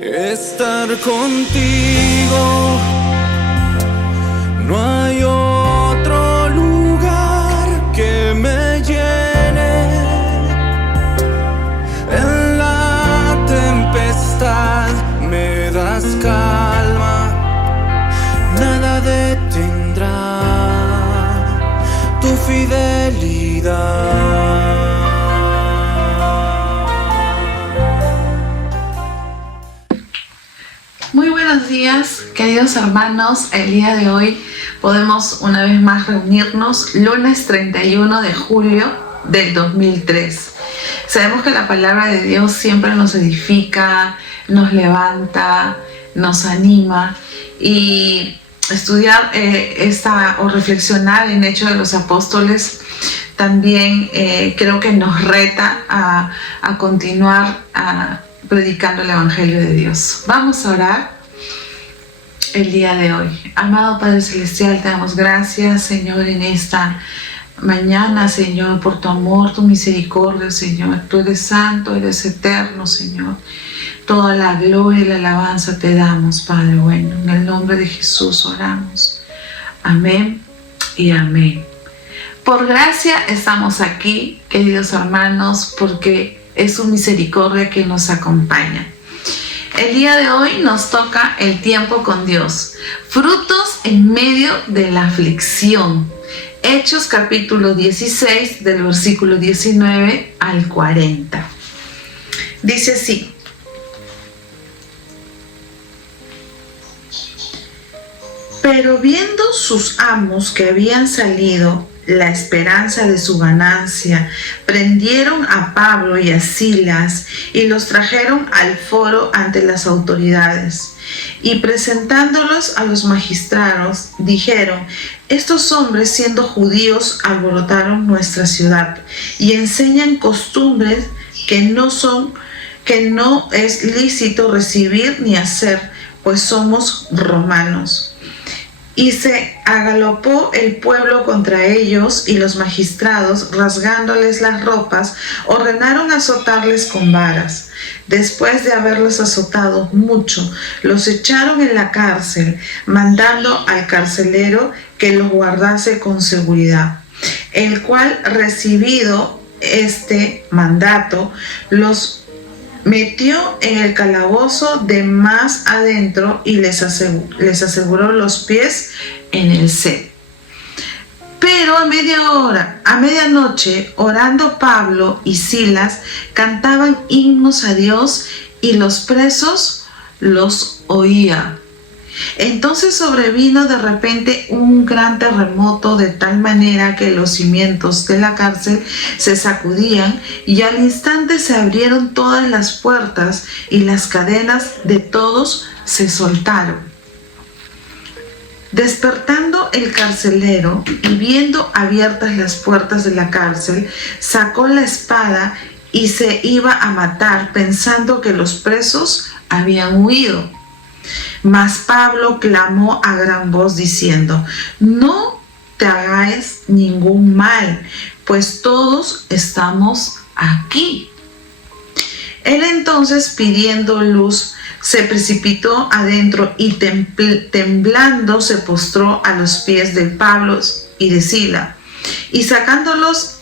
estar contigo. No hay otro lugar que me llene. En la tempestad me das calma, nada detendrá tu fidelidad. Muy buenos días, queridos hermanos. El día de hoy podemos una vez más reunirnos, lunes 31 de julio del 2003. Sabemos que la palabra de Dios siempre nos edifica, nos levanta, nos anima, y estudiar o reflexionar en Hechos de los Apóstoles también creo que nos reta a continuar predicando el Evangelio de Dios. Vamos a orar el día de hoy. Amado Padre Celestial, te damos gracias, Señor, en esta mañana, Señor, por tu amor, tu misericordia, Señor. Tú eres santo, eres eterno, Señor. Toda la gloria y la alabanza te damos, Padre bueno. En el nombre de Jesús oramos. Amén y amén. Por gracia estamos aquí, queridos hermanos, porque es su misericordia que nos acompaña. El día de hoy nos toca el tiempo con Dios. Frutos en medio de la aflicción. Hechos capítulo 16, del versículo 19 al 40. Dice así: pero viendo sus amos que habían salido la esperanza de su ganancia, prendieron a Pablo y a Silas y los trajeron al foro ante las autoridades. Y presentándolos a los magistrados, dijeron: estos hombres, siendo judíos, alborotaron nuestra ciudad y enseñan costumbres que no es lícito recibir ni hacer, pues somos romanos. Y se agalopó el pueblo contra ellos, y los magistrados, rasgándoles las ropas, ordenaron azotarles con varas. Después de haberlos azotado mucho, los echaron en la cárcel, mandando al carcelero que los guardase con seguridad, el cual, recibido este mandato, los metió en el calabozo de más adentro y les aseguró los pies en el seno. Pero a medianoche, orando Pablo y Silas, cantaban himnos a Dios, y los presos los oían. Entonces sobrevino de repente un gran terremoto, de tal manera que los cimientos de la cárcel se sacudían, y al instante se abrieron todas las puertas y las cadenas de todos se soltaron. Despertando el carcelero y viendo abiertas las puertas de la cárcel, sacó la espada y se iba a matar, pensando que los presos habían huido. Mas Pablo clamó a gran voz diciendo: no te hagáis ningún mal, pues todos estamos aquí. Él entonces, pidiendo luz, se precipitó adentro y temblando se postró a los pies de Pablo y de Silas, y sacándolos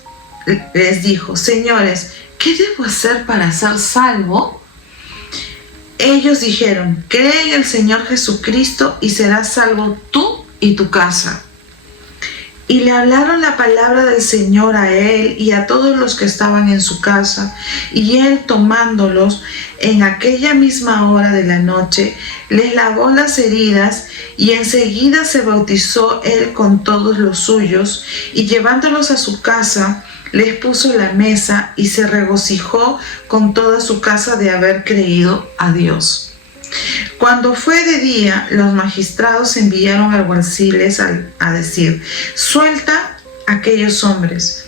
les dijo: señores, ¿qué debo hacer para ser salvo? Ellos dijeron: cree en el Señor Jesucristo y serás salvo tú y tu casa. Y le hablaron la palabra del Señor a él y a todos los que estaban en su casa. Y él, tomándolos en aquella misma hora de la noche, les lavó las heridas, y enseguida se bautizó él con todos los suyos, y llevándolos a su casa, les puso la mesa, y se regocijó con toda su casa de haber creído a Dios. Cuando fue de día, los magistrados enviaron alguaciles a decir: suelta a aquellos hombres.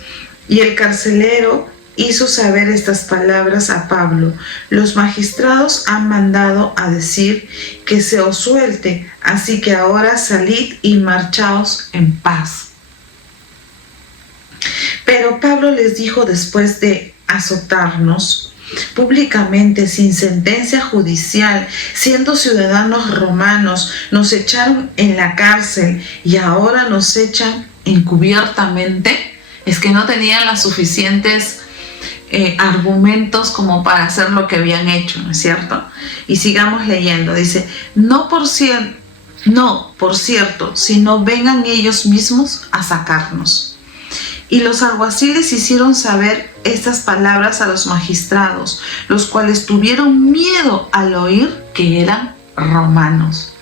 Y el carcelero hizo saber estas palabras a Pablo: los magistrados han mandado a decir que se os suelte, así que ahora salid y marchaos en paz. Pero Pablo les dijo después de azotarnos: públicamente, sin sentencia judicial, siendo ciudadanos romanos, nos echaron en la cárcel y ahora nos echan encubiertamente. Es que no tenían las suficientes argumentos como para hacer lo que habían hecho, ¿no es cierto? Y sigamos leyendo, dice, no por cierto, sino vengan ellos mismos a sacarnos. Y los alguaciles hicieron saber estas palabras a los magistrados, los cuales tuvieron miedo al oír que eran romanos.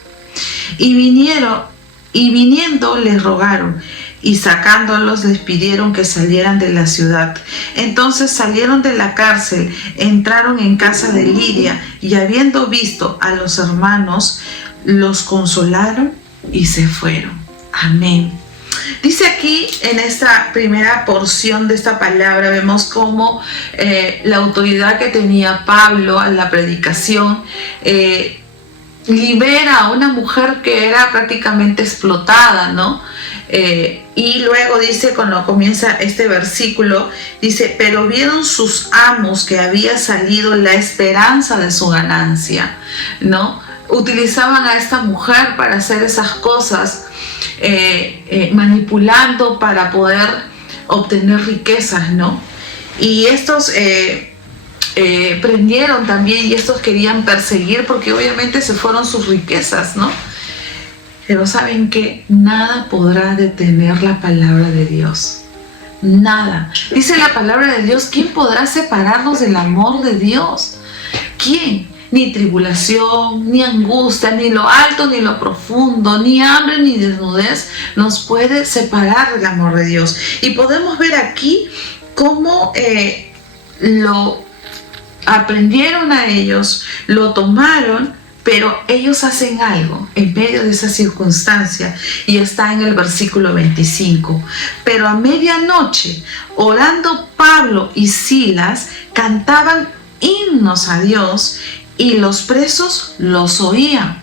Y viniendo les rogaron, y sacándolos les pidieron que salieran de la ciudad. Entonces salieron de la cárcel, entraron en casa de Lidia, y habiendo visto a los hermanos, los consolaron y se fueron. Amén. Dice aquí en esta primera porción de esta palabra, vemos cómo la autoridad que tenía Pablo a la predicación libera a una mujer que era prácticamente explotada, ¿no? Y luego dice, cuando comienza este versículo, dice, pero vieron sus amos que había salido la esperanza de su ganancia, ¿no? Utilizaban a esta mujer para hacer esas cosas, manipulando para poder obtener riquezas, ¿no? Y estos prendieron también, y estos querían perseguir porque obviamente se fueron sus riquezas, ¿no? Pero ¿saben qué? Nada podrá detener la palabra de Dios. Nada. Dice la palabra de Dios, ¿quién podrá separarnos del amor de Dios? ¿Quién? Ni tribulación, ni angustia, ni lo alto, ni lo profundo, ni hambre, ni desnudez nos puede separar del amor de Dios. Y podemos ver aquí cómo lo aprendieron a ellos, lo tomaron, pero ellos hacen algo en medio de esa circunstancia, y está en el versículo 25. Pero a medianoche, orando Pablo y Silas, cantaban himnos a Dios, y los presos los oían.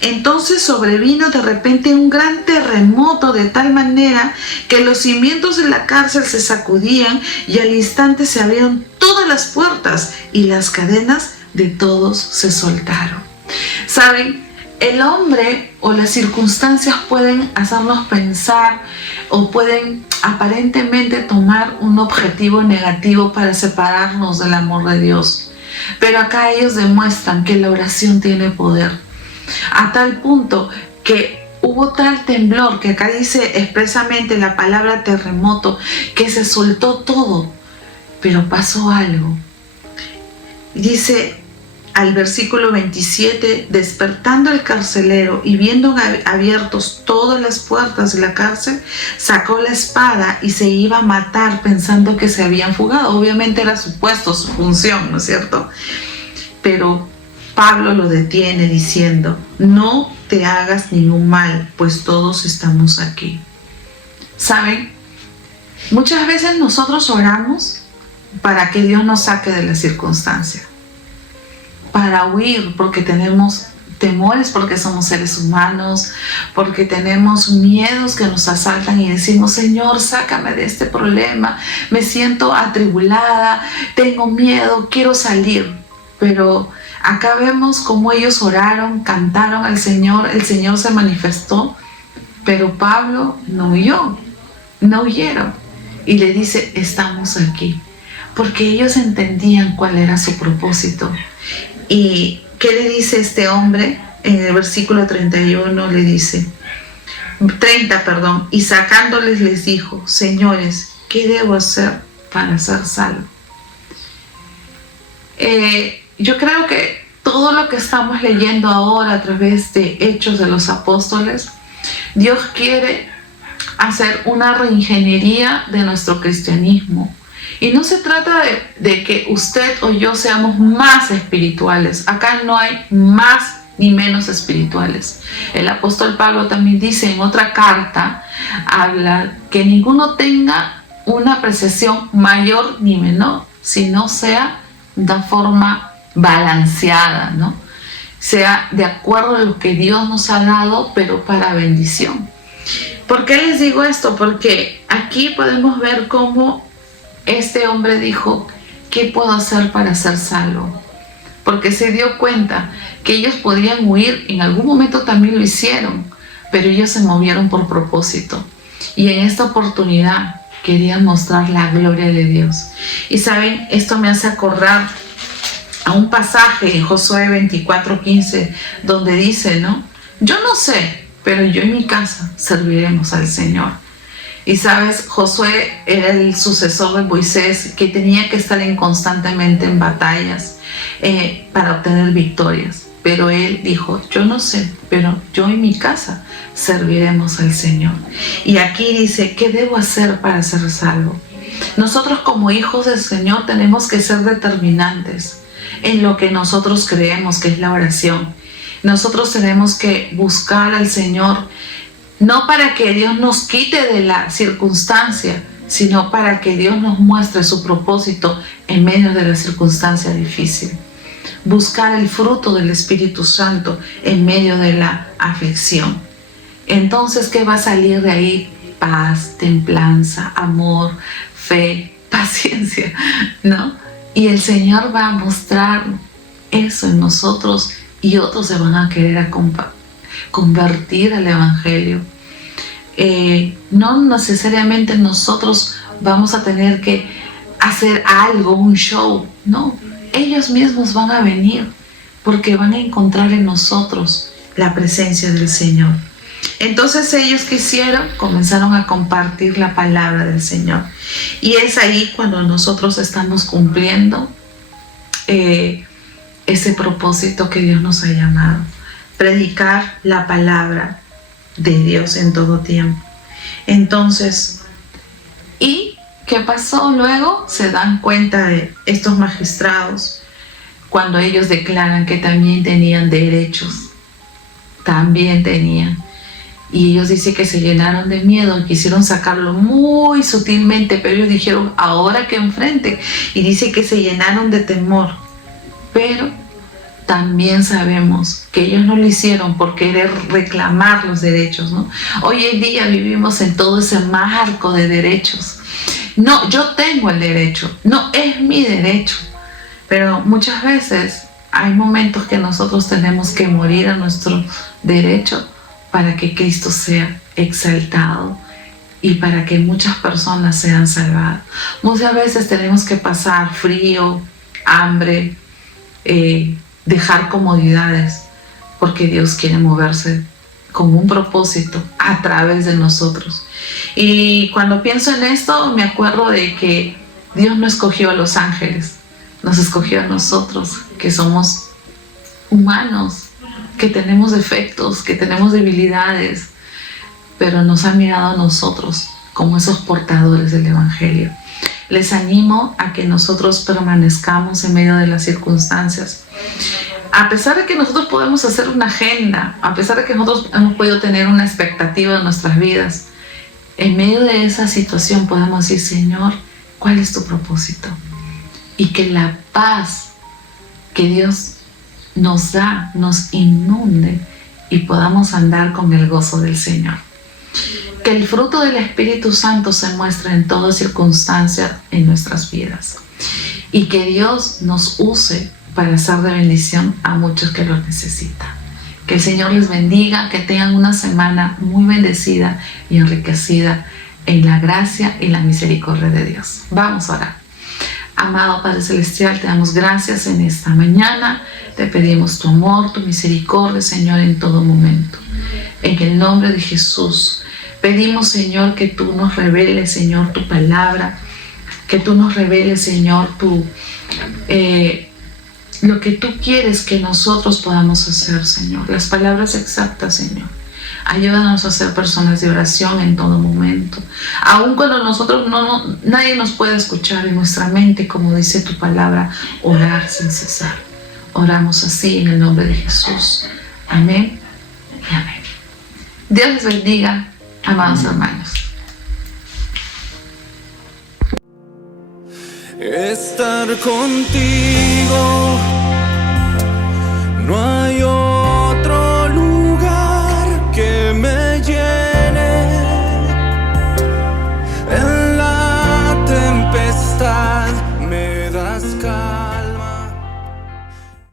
Entonces sobrevino de repente un gran terremoto, de tal manera que los cimientos de la cárcel se sacudían, y al instante se abrieron todas las puertas y las cadenas de todos se soltaron. ¿Saben? El hombre o las circunstancias pueden hacernos pensar o pueden aparentemente tomar un objetivo negativo para separarnos del amor de Dios. Pero acá ellos demuestran que la oración tiene poder, a tal punto que hubo tal temblor, que acá dice expresamente la palabra terremoto, que se soltó todo, pero pasó algo. Dice al versículo 27, despertando el carcelero y viendo abiertos todas las puertas de la cárcel, sacó la espada y se iba a matar pensando que se habían fugado. Obviamente era su puesto, su función, ¿no es cierto? Pero Pablo lo detiene diciendo, no te hagas ningún mal, pues todos estamos aquí. ¿Saben? Muchas veces nosotros oramos para que Dios nos saque de la circunstancia, para huir, porque tenemos temores, porque somos seres humanos, porque tenemos miedos que nos asaltan y decimos, Señor, sácame de este problema, me siento atribulada, tengo miedo, quiero salir. Pero acá vemos cómo ellos oraron, cantaron al Señor, el Señor se manifestó, pero Pablo no huyó, no huyeron, y le dice, estamos aquí, porque ellos entendían cuál era su propósito. ¿Y qué le dice este hombre? En el versículo 31 le dice, 30, y sacándoles les dijo, señores, ¿qué debo hacer para ser salvo? Yo creo que todo lo que estamos leyendo ahora a través de Hechos de los Apóstoles, Dios quiere hacer una reingeniería de nuestro cristianismo. Y no se trata de que usted o yo seamos más espirituales. Acá no hay más ni menos espirituales. El apóstol Pablo también dice en otra carta, habla que ninguno tenga una apreciación mayor ni menor, sino sea de forma balanceada, ¿no? Sea de acuerdo a lo que Dios nos ha dado, pero para bendición. ¿Por qué les digo esto? Porque aquí podemos ver cómo este hombre dijo, ¿qué puedo hacer para ser salvo? Porque se dio cuenta que ellos podían huir, en algún momento también lo hicieron, pero ellos se movieron por propósito. Y en esta oportunidad querían mostrar la gloria de Dios. Y saben, esto me hace acordar a un pasaje en Josué 24:15, donde dice, ¿no? Yo no sé, pero yo y mi casa serviremos al Señor. Y sabes, Josué era el sucesor de Moisés, que tenía que estar constantemente en batallas para obtener victorias. Pero él dijo, yo no sé, pero yo y mi casa serviremos al Señor. Y aquí dice, ¿qué debo hacer para ser salvo? Nosotros como hijos del Señor tenemos que ser determinantes en lo que nosotros creemos que es la oración. Nosotros tenemos que buscar al Señor, no para que Dios nos quite de la circunstancia, sino para que Dios nos muestre su propósito en medio de la circunstancia difícil. Buscar el fruto del Espíritu Santo en medio de la aflicción. Entonces, ¿qué va a salir de ahí? Paz, templanza, amor, fe, paciencia, ¿no? Y el Señor va a mostrar eso en nosotros y otros se van a querer convertir al Evangelio. No necesariamente nosotros vamos a tener que hacer algo, un show, no. Ellos mismos van a venir porque van a encontrar en nosotros la presencia del Señor. Entonces ellos ¿qué hicieron? Comenzaron a compartir la palabra del Señor. Y es ahí cuando nosotros estamos cumpliendo ese propósito que Dios nos ha llamado. Predicar la palabra de Dios en todo tiempo. Entonces, ¿y qué pasó luego? Se dan cuenta de estos magistrados cuando ellos declaran que también tenían derechos. También tenían. Y ellos dicen que se llenaron de miedo y quisieron sacarlo muy sutilmente, pero ellos dijeron, ahora que enfrente. Y dice que se llenaron de temor. Pero también sabemos que ellos no lo hicieron por querer reclamar los derechos, ¿no? Hoy en día vivimos en todo ese marco de derechos. No, yo tengo el derecho, no es mi derecho. Pero muchas veces hay momentos que nosotros tenemos que morir a nuestro derecho para que Cristo sea exaltado y para que muchas personas sean salvadas. Muchas veces tenemos que pasar frío, hambre, dejar comodidades, porque Dios quiere moverse con un propósito a través de nosotros. Y cuando pienso en esto, me acuerdo de que Dios no escogió a los ángeles, nos escogió a nosotros, que somos humanos, que tenemos defectos, que tenemos debilidades, pero nos ha mirado a nosotros como esos portadores del Evangelio. Les animo a que nosotros permanezcamos en medio de las circunstancias. A pesar de que nosotros podemos hacer una agenda, a pesar de que nosotros hemos podido tener una expectativa en nuestras vidas, en medio de esa situación podemos decir, Señor, ¿cuál es tu propósito? Y que la paz que Dios nos da, nos inunde y podamos andar con el gozo del Señor. Que el fruto del Espíritu Santo se muestre en toda circunstancia en nuestras vidas y que Dios nos use para ser de bendición a muchos que lo necesitan. Que el Señor les bendiga, que tengan una semana muy bendecida y enriquecida en la gracia y la misericordia de Dios. Vamos a orar. Amado Padre Celestial, te damos gracias en esta mañana. Te pedimos tu amor, tu misericordia, Señor, en todo momento. En el nombre de Jesús, pedimos, Señor, que tú nos reveles, Señor, tu palabra, que tú nos reveles, Señor, lo que tú quieres que nosotros podamos hacer, Señor. Las palabras exactas, Señor. Ayúdanos a ser personas de oración en todo momento. Aun cuando nosotros nadie nos puede escuchar en nuestra mente, como dice tu palabra, orar sin cesar. Oramos así en el nombre de Jesús. Amén y amén. Dios les bendiga, amados hermanos. Estar contigo